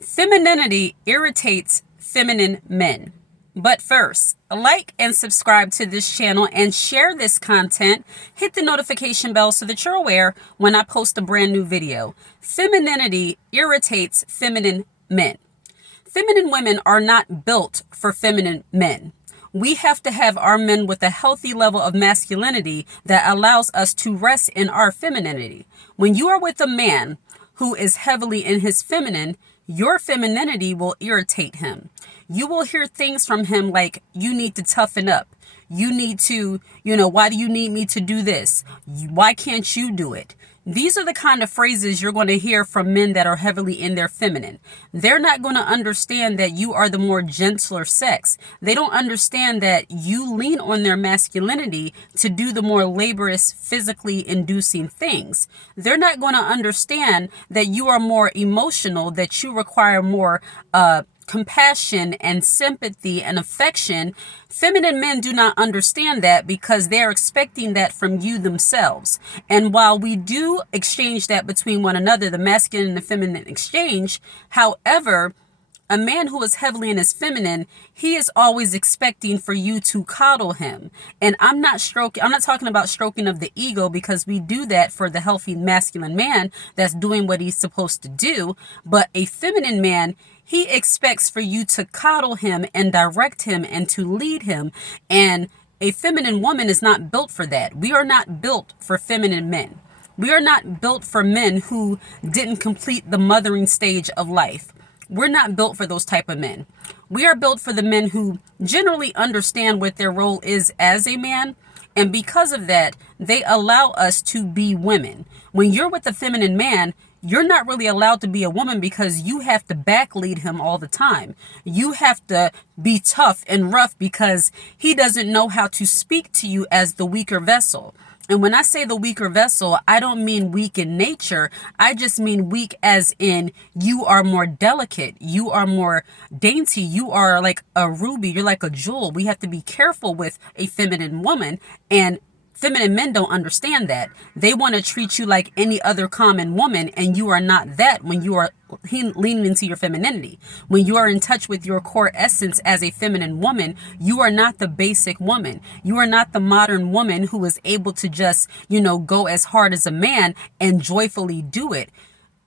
Femininity irritates feminine men. But first, like and subscribe to this channel and share this content. Hit the notification bell so that you're aware when I post a brand new video. Femininity irritates feminine men. Feminine women are not built for feminine men. We have to have our men with a healthy level of masculinity that allows us to rest in our femininity. When you are with a man who is heavily in his feminine, your femininity will irritate him. You will hear things from him like, you need to toughen up. You need to, why do you need me to do this? Why can't you do it? These are the kind of phrases you're going to hear from men that are heavily in their feminine. They're not going to understand that you are the more gentler sex. They don't understand that you lean on their masculinity to do the more laborious, physically inducing things. They're not going to understand that you are more emotional, that you require more compassion and sympathy and affection. Feminine men do not understand that because they're expecting that from you themselves. And while we do exchange that between one another, the masculine and the feminine exchange, however, a man who is heavily in his feminine, he is always expecting for you to coddle him. And I'm not talking about stroking of the ego, because we do that for the healthy masculine man that's doing what he's supposed to do. But a feminine man, he expects for you to coddle him and direct him and to lead him. And a feminine woman is not built for that. We are not built for feminine men. We are not built for men who didn't complete the mothering stage of life. We're not built for those type of men. We are built for the men who generally understand what their role is as a man. And because of that, they allow us to be women. When you're with a feminine man, you're not really allowed to be a woman because you have to backlead him all the time. You have to be tough and rough because he doesn't know how to speak to you as the weaker vessel. And when I say the weaker vessel, I don't mean weak in nature. I just mean weak as in you are more delicate. You are more dainty. You are like a ruby. You're like a jewel. We have to be careful with a feminine woman. And feminine men don't understand that. They want to treat you like any other common woman, and you are not that when you are leaning into your femininity. When you are in touch with your core essence as a feminine woman, you are not the basic woman. You are not the modern woman who is able to just, go as hard as a man and joyfully do it.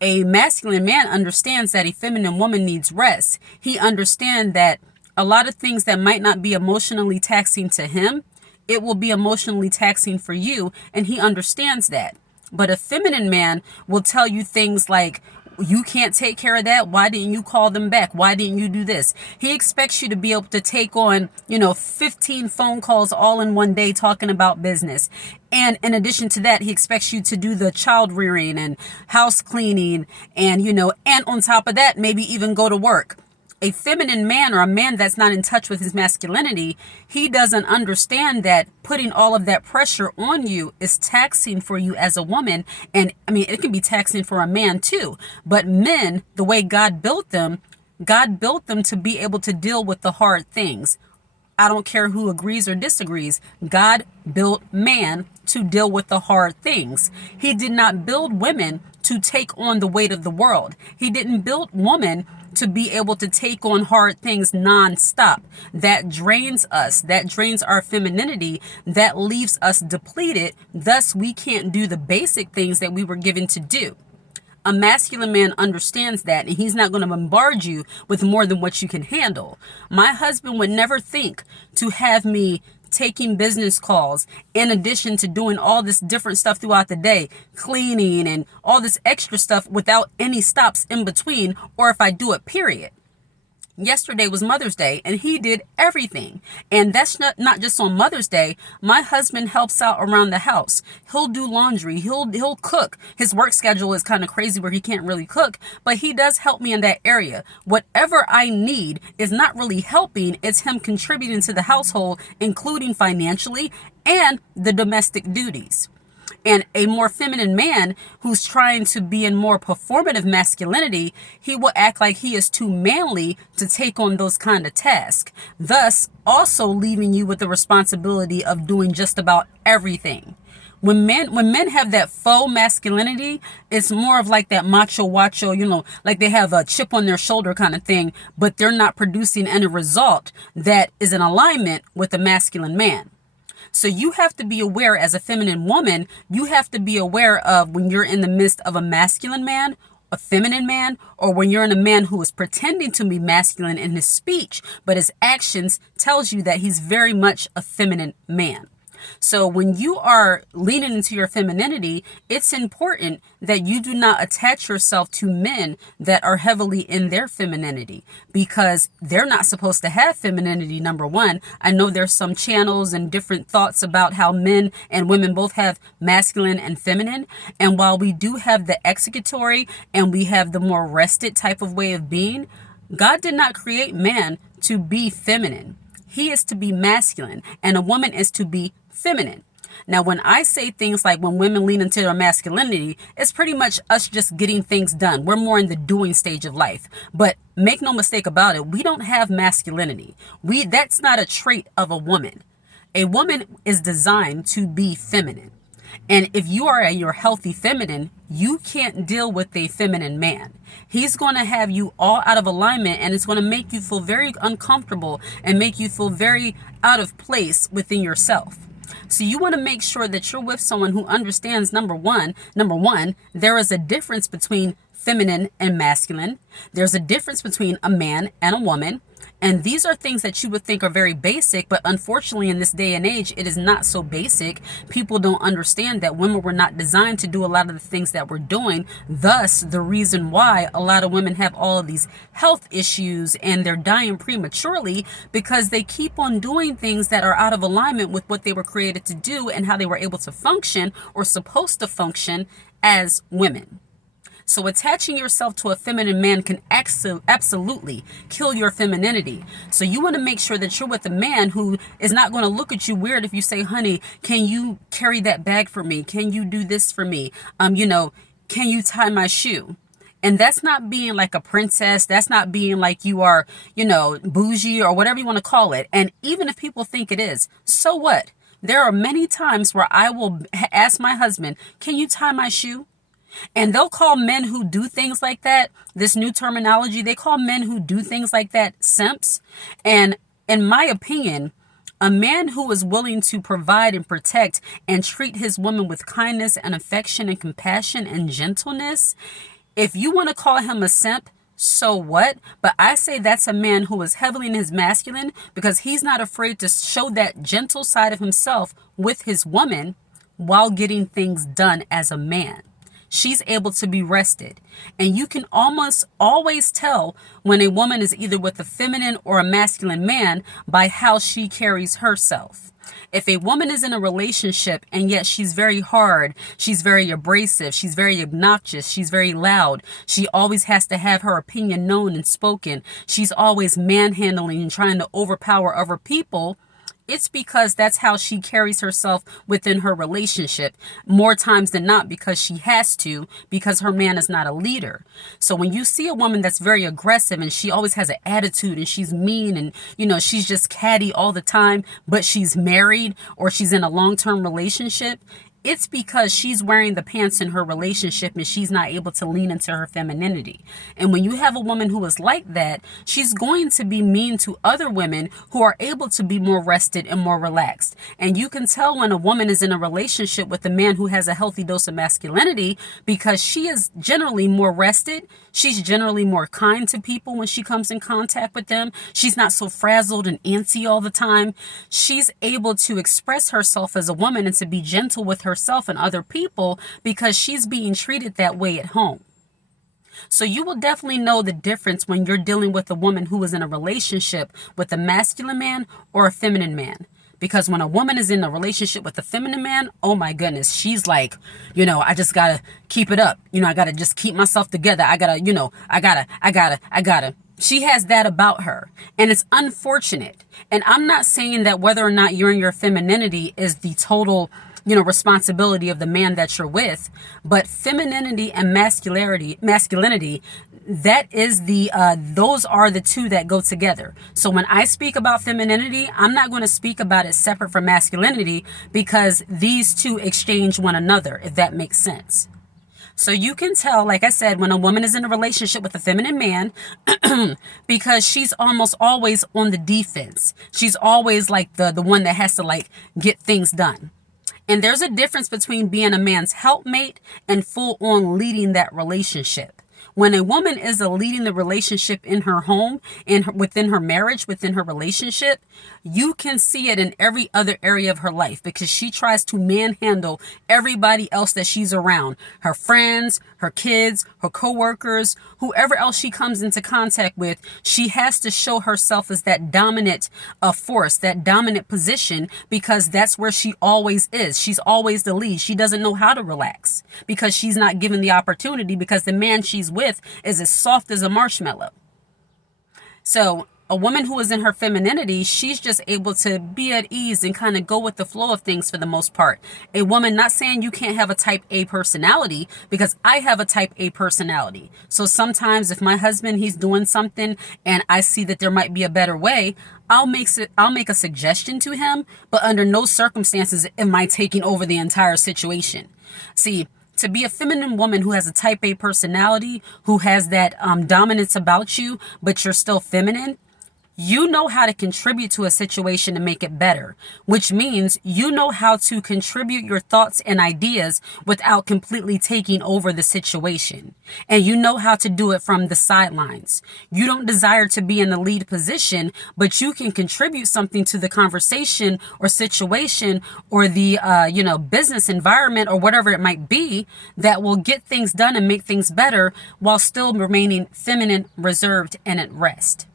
A masculine man understands that a feminine woman needs rest. He understands that a lot of things that might not be emotionally taxing to him, it will be emotionally taxing for you, and he understands that. But a feminine man will tell you things like, you can't take care of that. Why didn't you call them back? Why didn't you do this? He expects you to be able to take on, 15 phone calls all in one day talking about business. And in addition to that, he expects you to do the child rearing and house cleaning and, and on top of that, maybe even go to work. A feminine man, or a man that's not in touch with his masculinity, he doesn't understand that putting all of that pressure on you is taxing for you as a woman. And it can be taxing for a man too. But men, the way God built them to be able to deal with the hard things. I don't care who agrees or disagrees. God built man to deal with the hard things. He did not build women to take on the weight of the world. He didn't build woman to be able to take on hard things nonstop. That drains us. That drains our femininity. That leaves us depleted. Thus, we can't do the basic things that we were given to do. A masculine man understands that, and he's not going to bombard you with more than what you can handle. My husband would never think to have me taking business calls in addition to doing all this different stuff throughout the day, cleaning and all this extra stuff without any stops in between, or if I do it, period. Yesterday was Mother's Day, and he did everything. And that's not just on Mother's Day. My husband helps out around the house. He'll do laundry. He'll cook. His work schedule is kind of crazy where he can't really cook, but he does help me in that area. Whatever I need is not really helping. It's him contributing to the household, including financially and the domestic duties. And a more feminine man who's trying to be in more performative masculinity, he will act like he is too manly to take on those kind of tasks, thus also leaving you with the responsibility of doing just about everything. When men have that faux masculinity, it's more of like that macho, like they have a chip on their shoulder kind of thing, but they're not producing any result that is in alignment with a masculine man. So you have to be aware as a feminine woman, you have to be aware of when you're in the midst of a masculine man, a feminine man, or when you're in a man who is pretending to be masculine in his speech, but his actions tells you that he's very much a feminine man. So when you are leaning into your femininity, it's important that you do not attach yourself to men that are heavily in their femininity, because they're not supposed to have femininity, number one. I know there's some channels and different thoughts about how men and women both have masculine and feminine. And while we do have the executory and we have the more rested type of way of being, God did not create man to be feminine. He is to be masculine, and a woman is to be feminine. Now, when I say things like when women lean into their masculinity, it's pretty much us just getting things done. We're more in the doing stage of life. But make no mistake about it, we don't have masculinity. That's not a trait of a woman. A woman is designed to be feminine. And if you are your healthy feminine, you can't deal with a feminine man. He's going to have you all out of alignment, and it's going to make you feel very uncomfortable and make you feel very out of place within yourself. So you want to make sure that you're with someone who understands, number one, there is a difference between feminine and masculine. There's a difference between a man and a woman. And these are things that you would think are very basic, but unfortunately in this day and age, it is not so basic. People don't understand that women were not designed to do a lot of the things that we're doing. Thus, the reason why a lot of women have all of these health issues and they're dying prematurely, because they keep on doing things that are out of alignment with what they were created to do and how they were able to function or supposed to function as women. So attaching yourself to a feminine man can absolutely kill your femininity. So you want to make sure that you're with a man who is not going to look at you weird if you say, honey, can you carry that bag for me? Can you do this for me? Can you tie my shoe? And that's not being like a princess. That's not being like you are, bougie or whatever you want to call it. And even if people think it is, so what? There are many times where I will ask my husband, can you tie my shoe? And they'll call men who do things like that, this new terminology, they call men who do things like that simps. And in my opinion, a man who is willing to provide and protect and treat his woman with kindness and affection and compassion and gentleness, if you want to call him a simp, so what? But I say that's a man who is heavily in his masculine, because he's not afraid to show that gentle side of himself with his woman while getting things done as a man. She's able to be rested. And you can almost always tell when a woman is either with a feminine or a masculine man by how she carries herself. If a woman is in a relationship and yet she's very hard, she's very abrasive, she's very obnoxious, she's very loud, she always has to have her opinion known and spoken, she's always manhandling and trying to overpower other people, it's because that's how she carries herself within her relationship more times than not, because she has to, because her man is not a leader. So when you see a woman that's very aggressive and she always has an attitude and she's mean and, she's just catty all the time, but she's married or she's in a long-term relationship, it's because she's wearing the pants in her relationship and she's not able to lean into her femininity. And when you have a woman who is like that, she's going to be mean to other women who are able to be more rested and more relaxed. And you can tell when a woman is in a relationship with a man who has a healthy dose of masculinity, because she is generally more rested. She's generally more kind to people when she comes in contact with them. She's not so frazzled and antsy all the time. She's able to express herself as a woman and to be gentle with herself and other people because she's being treated that way at home. So you will definitely know the difference when you're dealing with a woman who is in a relationship with a masculine man or a feminine man. Because when a woman is in a relationship with a feminine man, oh my goodness, she's like, I just gotta keep it up. I gotta just keep myself together. I gotta. She has that about her. And it's unfortunate. And I'm not saying that whether or not you're in your femininity is the total responsibility of the man that you're with, but femininity and masculinity that is those are the two that go together. So when I speak about femininity, I'm not going to speak about it separate from masculinity, because these two exchange one another, if that makes sense. So you can tell, like I said, when a woman is in a relationship with a feminine man, because she's almost always on the defense. She's always like the one that has to like get things done. And there's a difference between being a man's helpmate and full on leading that relationship. When a woman is leading the relationship in her home, within her marriage, within her relationship, you can see it in every other area of her life, because she tries to manhandle everybody else that she's around. Her friends, her kids, her coworkers, whoever else she comes into contact with. She has to show herself as that dominant force, that dominant position, because that's where she always is. She's always the lead. She doesn't know how to relax because she's not given the opportunity, because the man she's with is as soft as a marshmallow. So a woman who is in her femininity, she's just able to be at ease and kind of go with the flow of things for the most part. A woman, not saying you can't have a type A personality, because I have a type A personality. So sometimes if my husband, he's doing something and I see that there might be a better way, I'll make a suggestion to him, but under no circumstances am I taking over the entire situation. See, to be a feminine woman who has a type A personality, who has that dominance about you, but you're still feminine, you know how to contribute to a situation to make it better, which means you know how to contribute your thoughts and ideas without completely taking over the situation. And you know how to do it from the sidelines. You don't desire to be in the lead position, but you can contribute something to the conversation or situation or the, business environment or whatever it might be that will get things done and make things better while still remaining feminine, reserved, and at rest.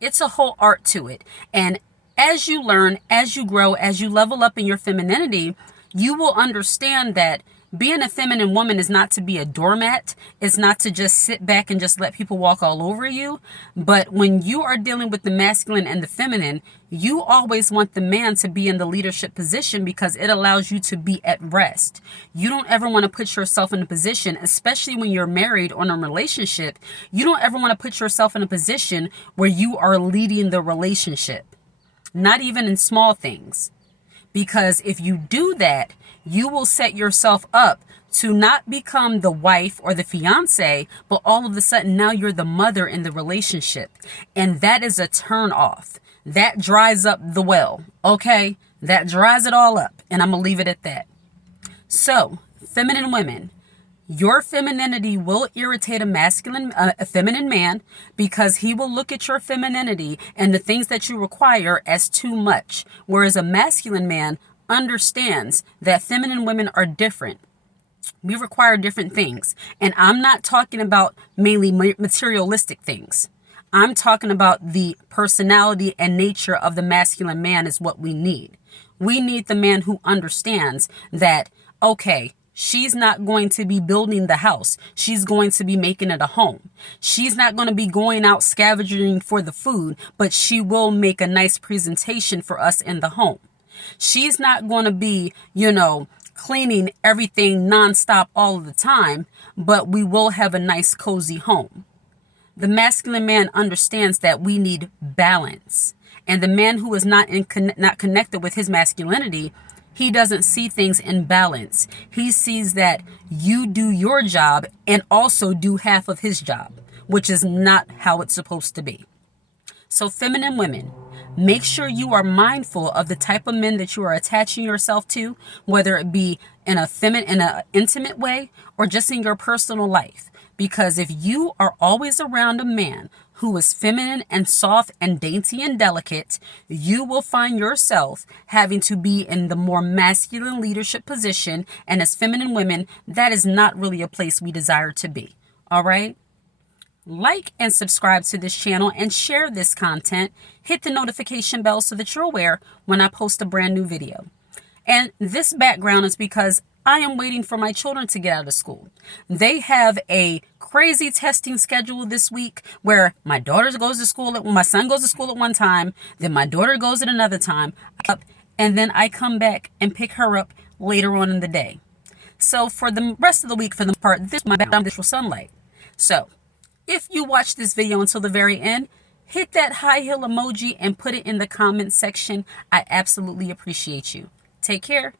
It's a whole art to it. And as you learn, as you grow, as you level up in your femininity, you will understand that being a feminine woman is not to be a doormat. It's not to just sit back and just let people walk all over you. But when you are dealing with the masculine and the feminine, you always want the man to be in the leadership position, because it allows you to be at rest. You don't ever want to put yourself in a position, especially when you're married or in a relationship, you don't ever want to put yourself in a position where you are leading the relationship, not even in small things. Because if you do that, you will set yourself up to not become the wife or the fiance, but all of a sudden now you're the mother in the relationship. And that is a turn off. That dries up the well. Okay? That dries it all up. And I'm going to leave it at that. So, feminine women, your femininity will irritate a feminine man, because he will look at your femininity and the things that you require as too much. Whereas a masculine man understands that feminine women are different. We require different things. And I'm not talking about mainly materialistic things. I'm talking about the personality and nature of the masculine man is what we need. We need the man who understands that, okay, she's not going to be building the house. She's going to be making it a home. She's not going to be going out scavenging for the food, but she will make a nice presentation for us in the home. She's not going to be, cleaning everything nonstop all of the time, but we will have a nice cozy home. The masculine man understands that we need balance. And the man who is not connected with his masculinity, he doesn't see things in balance. He sees that you do your job and also do half of his job, which is not how it's supposed to be. So feminine women, make sure you are mindful of the type of men that you are attaching yourself to, whether it be in an intimate way or just in your personal life. Because if you are always around a man who is feminine and soft and dainty and delicate, you will find yourself having to be in the more masculine leadership position. And as feminine women, that is not really a place we desire to be. All right? Like and subscribe to this channel and share this content. Hit the notification bell so that you're aware when I post a brand new video. And this background is because I am waiting for my children to get out of school. They have a crazy testing schedule this week where my son goes to school at one time, then my daughter goes at another time, and then I come back and pick her up later on in the day. So for the rest of the week, for the part, this is my background, this was sunlight. So If you watch this video until the very end, hit that high heel emoji and put it in the comment section. I absolutely appreciate you. Take care.